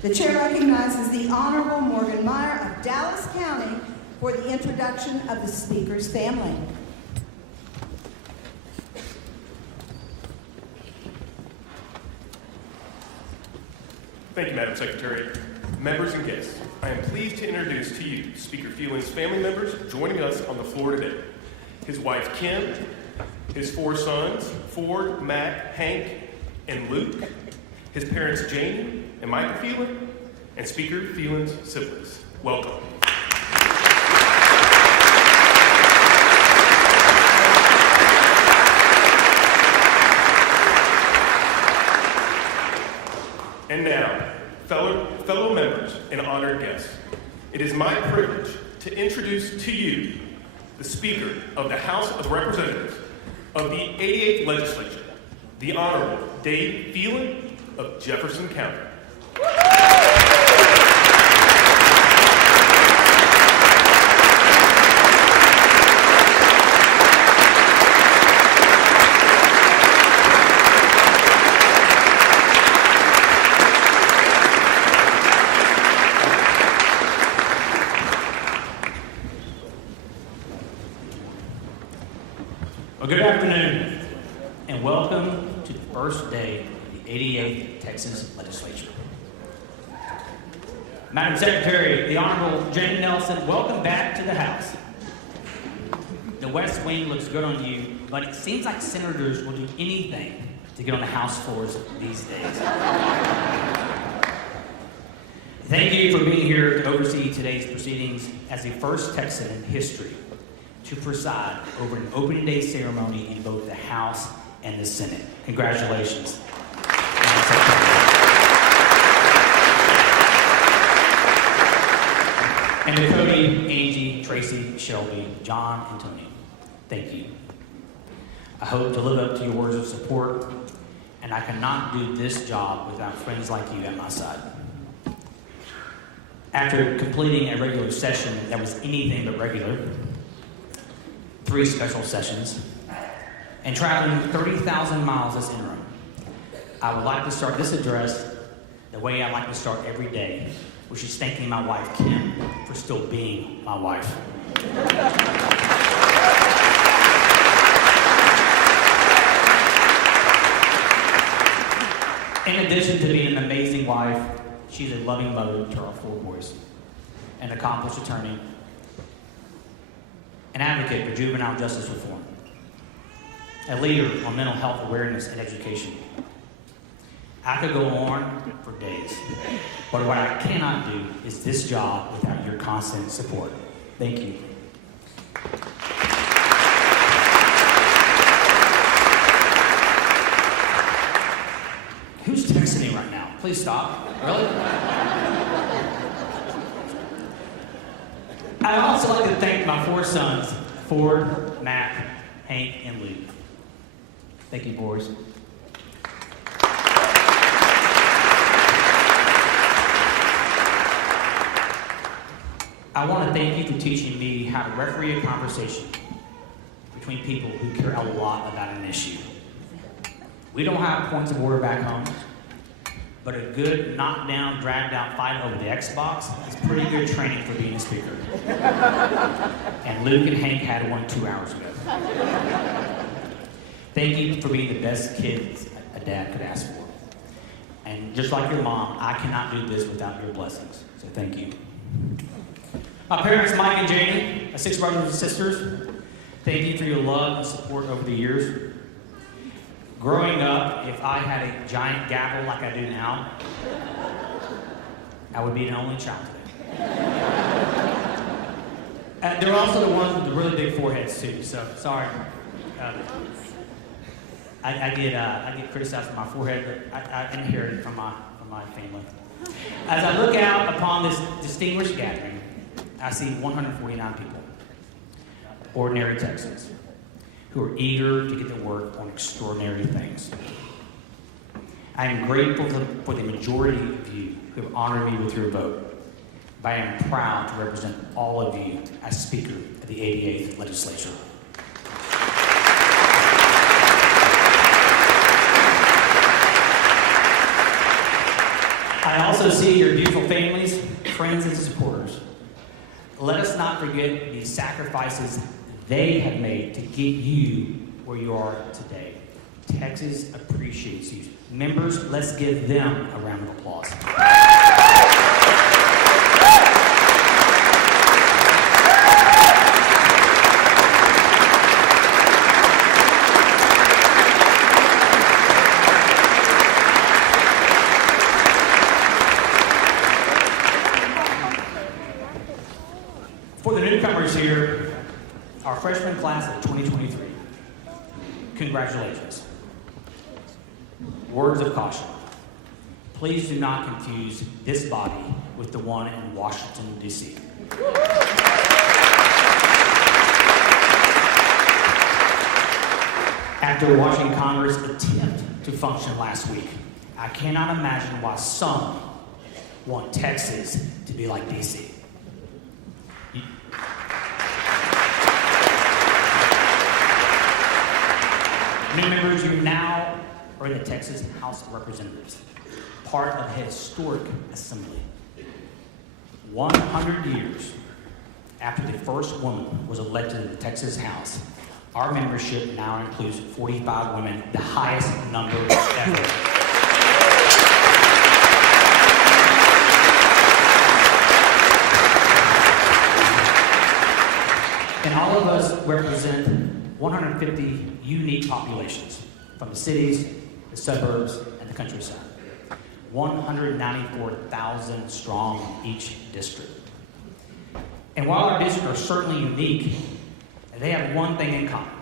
The chair recognizes the Honorable Morgan Meyer of Dallas County for the introduction of the Speaker's family. Thank you, Madam Secretary. Members and guests, I am pleased to introduce to you Speaker Phelan's family members joining us on the floor today. His wife, Kim, his 4 sons, Ford, Matt, Hank, and Luke, his parents, Janie and Michael Phelan, and Speaker Phelan's siblings. Welcome. And now, fellow members and honored guests, it is my privilege to introduce to you the Speaker of the House of Representatives of the 88th Legislature, the Honorable Dade Phelan of Jefferson County. Well, good afternoon, and welcome to the first day of the 88th Texas Legislature. Madam Secretary, the Honorable Jane Nelson, welcome back to the House. The West Wing looks good on you, but it seems like senators will do anything to get on the House floors these days. Thank you for being here to oversee today's proceedings as the first Texan in history to preside over an opening day ceremony in both the House and the Senate. Congratulations. And to Cody, Angie, Tracy, Shelby, John, and Tony, thank you. I hope to live up to your words of support, and I cannot do this job without friends like you at my side. After completing a regular session that was anything but regular, 3 special sessions, and traveling 30,000 miles this interim, I would like to start this address the way I like to start every day, which is thanking my wife, Kim, for still being my wife. In addition to being an amazing wife, she's a loving mother to our 4 boys, an accomplished attorney, an advocate for juvenile justice reform, a leader on mental health awareness and education. I could go on for days, but what I cannot do is this job without your constant support. Thank you. Who's texting me right now? Please stop. Really? I'd also like to thank my 4 sons, Ford, Matt, Hank, and Luke. Thank you, boys. I want to thank you for teaching me how to referee a conversation between people who care a lot about an issue. We don't have points of order back home, but a good knockdown, dragged-out fight over the Xbox is pretty good training for being a speaker. And Luke and Hank had one 2 hours ago. Thank you for being the best kids a dad could ask for. And just like your mom, I cannot do this without your blessings, so thank you. My parents, Mike and Janie, my 6 brothers and sisters, thank you for your love and support over the years. Growing up, if I had a giant gavel like I do now, I would be an only child today. They're also the ones with the really big foreheads too, so sorry. I get criticized for my forehead, but I inherited it from my family. As I look out upon this distinguished gathering, I see 149 people, ordinary Texans, who are eager to get to work on extraordinary things. I am grateful for the majority of you who have honored me with your vote, but I am proud to represent all of you as Speaker of the 88th Legislature. I also see your beautiful families, friends, and supporters. Let us not forget the sacrifices they have made to get you where you are today. Texas appreciates you. Members, let's give them a round of applause. For the newcomers here, our freshman class of 2023, congratulations. Words of caution. Please do not confuse this body with the one in Washington, D.C. After watching Congress attempt to function last week, I cannot imagine why some want Texas to be like D.C. Many members, you now are in the Texas House of Representatives, part of a historic assembly. 100 years after the first woman was elected to the Texas House, our membership now includes 45 women, the highest number ever. And all of us represent 150 unique populations from the cities, the suburbs, and the countryside. 194,000 strong in each district. And while our districts are certainly unique, they have one thing in common.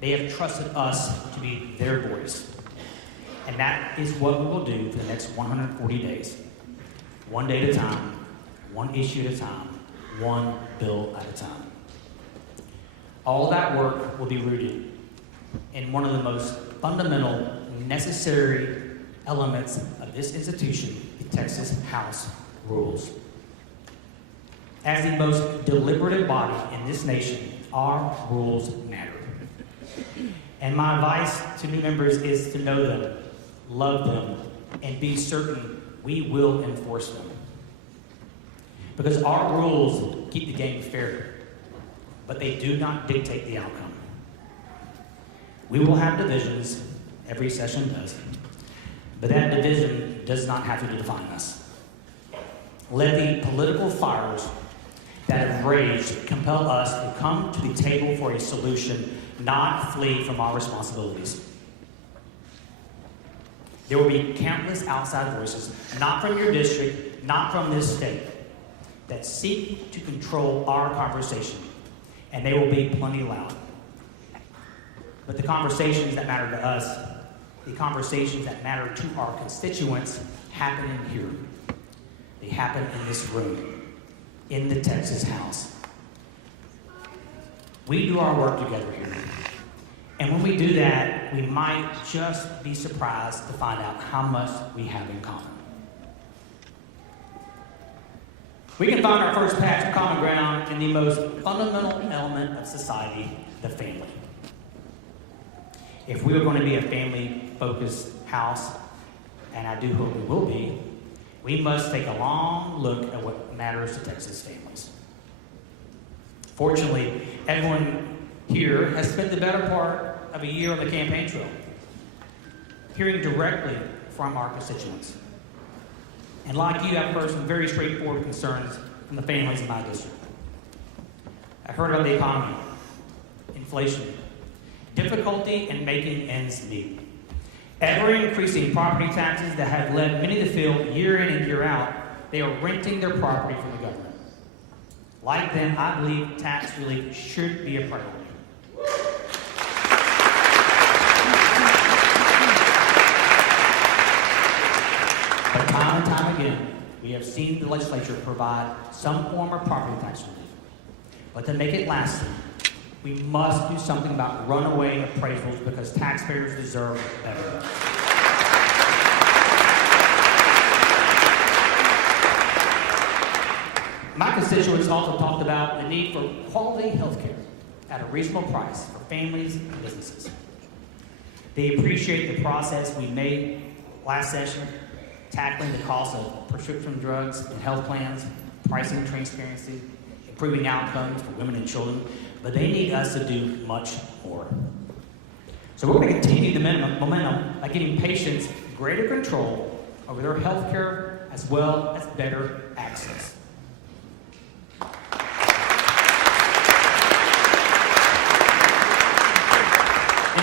They have trusted us to be their voice. And that is what we will do for the next 140 days. One day at a time, one issue at a time, one bill at a time. All of that work will be rooted in one of the most fundamental, necessary elements of this institution, the Texas House rules. As the most deliberative body in this nation, our rules matter. And my advice to new members is to know them, love them, and be certain we will enforce them. Because our rules keep the game fair, but they do not dictate the outcome. We will have divisions, every session does, but that division does not have to define us. Let the political fires that have raged compel us to come to the table for a solution, not flee from our responsibilities. There will be countless outside voices, not from your district, not from this state, that seek to control our conversation, and they will be plenty loud. But the conversations that matter to us, the conversations that matter to our constituents, happen in here. They happen in this room, in the Texas House. We do our work together here. And when we do that, we might just be surprised to find out how much we have in common. We can find our first patch of common ground in the most fundamental element of society, the family. If we are going to be a family-focused house, and I do hope we will be, we must take a long look at what matters to Texas families. Fortunately, everyone here has spent the better part of a year on the campaign trail, hearing directly from our constituents. And like you, I've heard some very straightforward concerns from the families in my district. I've heard about the economy, inflation, difficulty in making ends meet, ever-increasing property taxes that have led many to feel year in and year out they are renting their property from the government. Like them, I believe tax relief should be a priority. But time and time again, we have seen the legislature provide some form of property tax relief. But to make it lasting, we must do something about runaway appraisals because taxpayers deserve better. My constituents also talked about the need for quality health care at a reasonable price for families and businesses. They appreciate the process we made last session tackling the cost of prescription drugs and health plans, pricing transparency, improving outcomes for women and children, but they need us to do much more. So we're going to continue the momentum by giving patients greater control over their health care as well as better access. In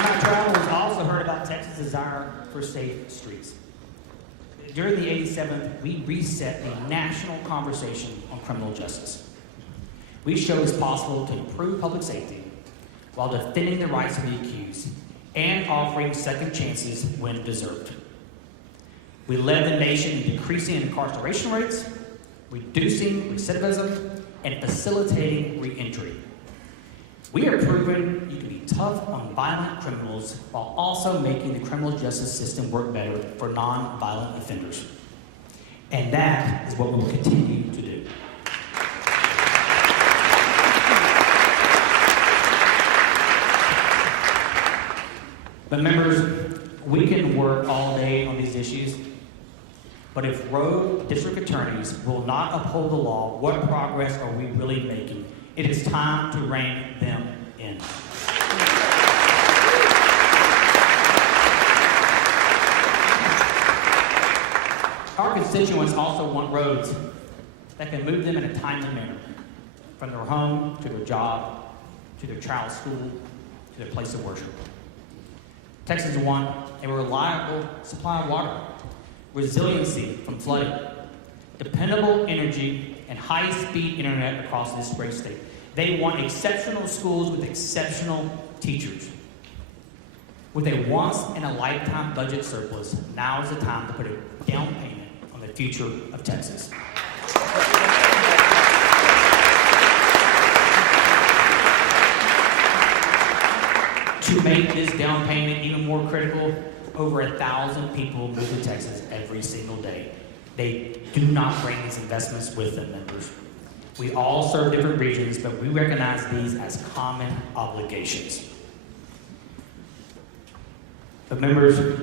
my travels, I also heard about Texas' desire for safe streets. During the 87th, we reset a national conversation on criminal justice. We showed it's possible to improve public safety while defending the rights of the accused and offering second chances when deserved. We led the nation in decreasing incarceration rates, reducing recidivism, and facilitating reentry. We are proving you can be tough on violent criminals while also making the criminal justice system work better for non-violent offenders. And that is what we will continue to do. But members, we can work all day on these issues, but if rogue district attorneys will not uphold the law, what progress are we really making? It is time to rein them in. Our constituents also want roads that can move them in a timely manner, from their home to their job, to their child's school, to their place of worship. Texans want a reliable supply of water, resiliency from flooding, dependable energy, and high-speed internet across this great state. They want exceptional schools with exceptional teachers. With a once-in-a-lifetime budget surplus, now is the time to put a down payment on the future of Texas. To make this down payment even more critical, over 1,000 people move to Texas every single day. They do not bring these investments with them, members. We all serve different regions, but we recognize these as common obligations. But members,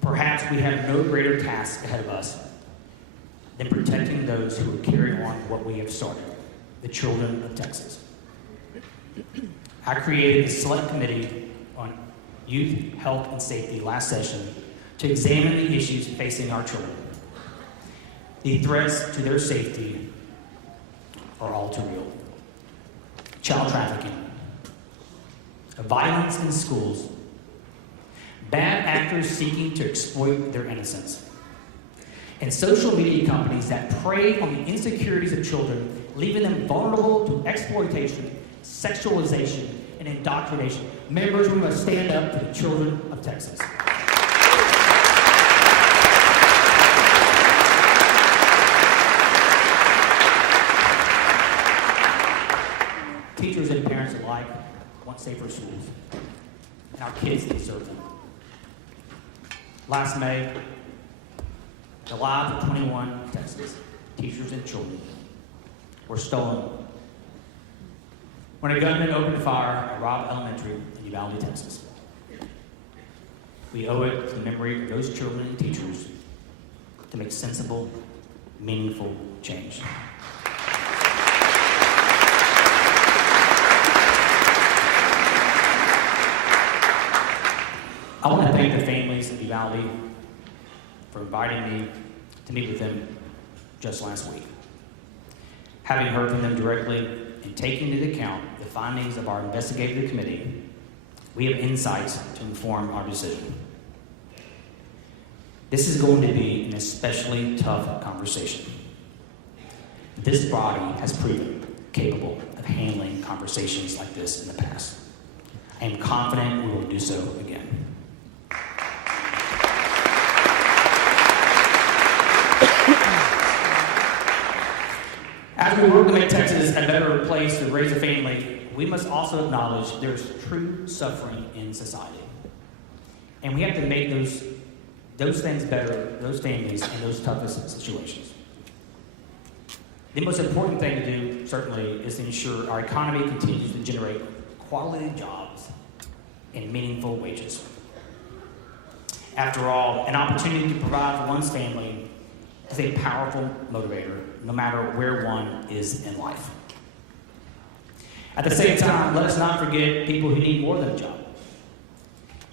perhaps we have no greater task ahead of us than protecting those who are carrying on what we have started, the children of Texas. I created the Select Committee on Youth, Health, and Safety last session to examine the issues facing our children. The threats to their safety are all too real. Child trafficking, violence in schools, bad actors seeking to exploit their innocence, and social media companies that prey on the insecurities of children, leaving them vulnerable to exploitation, sexualization, and indoctrination. Members, we must stand up for the children of Texas. Teachers and parents alike want safer schools, and our kids deserve them. Last May, the lives of 21 Texas teachers and children were stolen when a gunman opened fire at Robb Elementary in Uvalde, Texas. We owe it to the memory of those children and teachers to make sensible, meaningful change. I want to thank the families of Uvalde for inviting me to meet with them just last week. Having heard from them directly and taking into account the findings of our investigative committee, we have insights to inform our decision. This is going to be an especially tough conversation. This body has proven capable of handling conversations like this in the past. I am confident we will do so again. As we work to make Texas a better place to raise a family, we must also acknowledge there's true suffering in society. And we have to make those things better, those families, in those toughest situations. The most important thing to do, certainly, is to ensure our economy continues to generate quality jobs and meaningful wages. After all, an opportunity to provide for one's family is a powerful motivator, no matter where one is in life. At the same time, let us not forget people who need more than a job.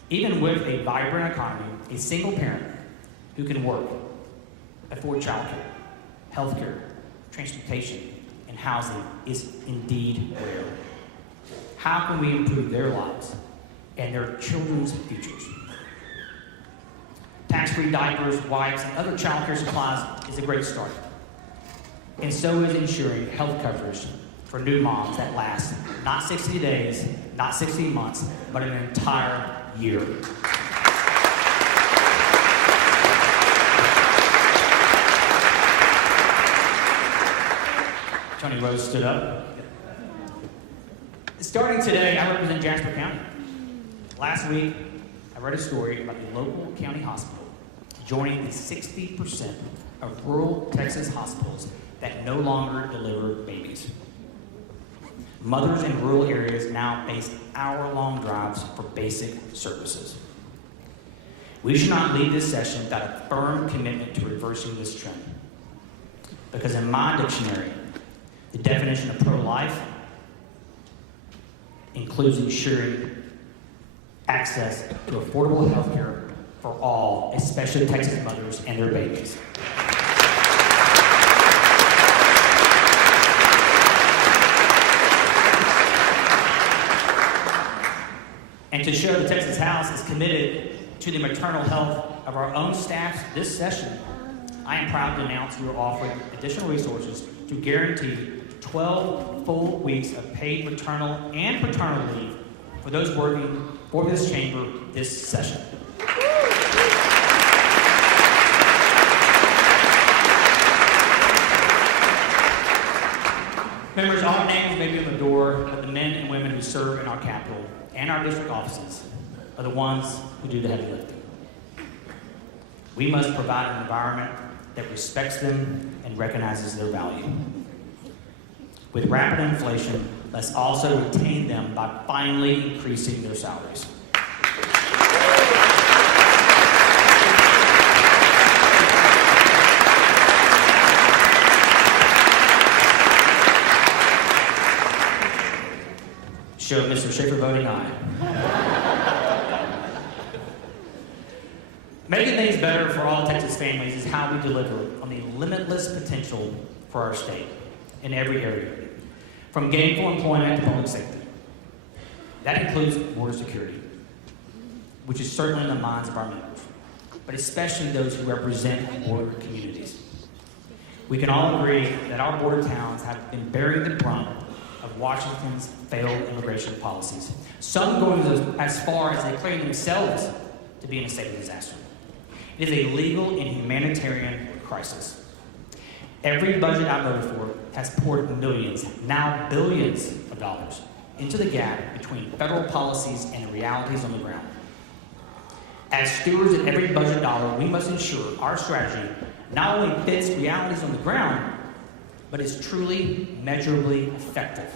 Even with a vibrant economy, a single parent who can work, afford childcare, healthcare, transportation, and housing is indeed rare. How can we improve their lives and their children's futures? Tax-free diapers, wipes, and other childcare supplies is a great start. And so is ensuring health coverage for new moms that lasts not 60 days, not 60 months, but an entire year. Tony Rose stood up. Starting today, I represent Jasper County. Last week, I read a story about the local county hospital joining the 60% of rural Texas hospitals that no longer deliver babies. Mothers in rural areas now face hour-long drives for basic services. We should not leave this session without a firm commitment to reversing this trend. Because in my dictionary, the definition of pro-life includes ensuring access to affordable health care for all, especially Texas mothers and their babies. And to show the Texas House is committed to the maternal health of our own staff this session, I am proud to announce we are offering additional resources to guarantee 12 full weeks of paid maternal and paternal leave for those working for this chamber this session. Members, all names may be on the door, but the men and women who serve in our capital and our district offices are the ones who do the heavy lifting. We must provide an environment that respects them and recognizes their value. With rapid inflation, let's also retain them by finally increasing their salaries. Show Mr. Schaefer voting aye. Making things better for all Texas families is how we deliver on the limitless potential for our state in every area, from gainful employment to public safety. That includes border security, which is certainly in the minds of our members, but especially those who represent border communities. We can all agree that our border towns have been bearing the brunt of Washington's failed immigration policies, some going as far as they claim themselves to be in a state of disaster. It is a legal and humanitarian crisis. Every budget I voted for has poured millions, now billions of dollars into the gap between federal policies and the realities on the ground. As stewards of every budget dollar, we must ensure our strategy not only fits realities on the ground, but is truly, measurably effective.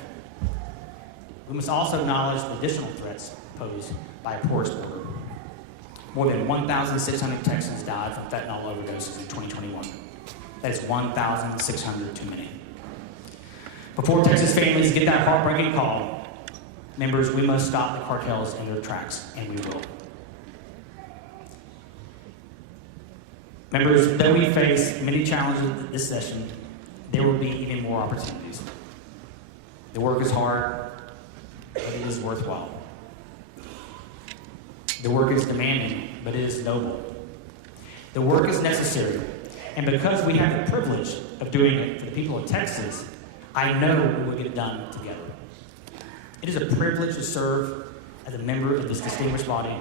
We must also acknowledge the additional threats posed by a porous border. More than 1,600 Texans died from fentanyl overdoses in 2021. That is 1,600 too many. Before Texas families get that heartbreaking call, members, we must stop the cartels in their tracks, and we will. Members, though we face many challenges this session, there will be even more opportunities. The work is hard, but it is worthwhile. The work is demanding, but it is noble. The work is necessary, and because we have the privilege of doing it for the people of Texas, I know we will get it done together. It is a privilege to serve as a member of this distinguished body,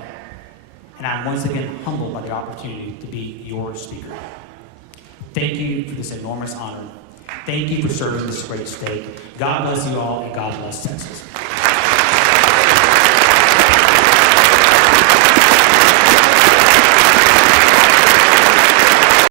and I'm once again humbled by the opportunity to be your speaker. Thank you for this enormous honor. Thank you for serving this great state. God bless you all, and God bless Texas.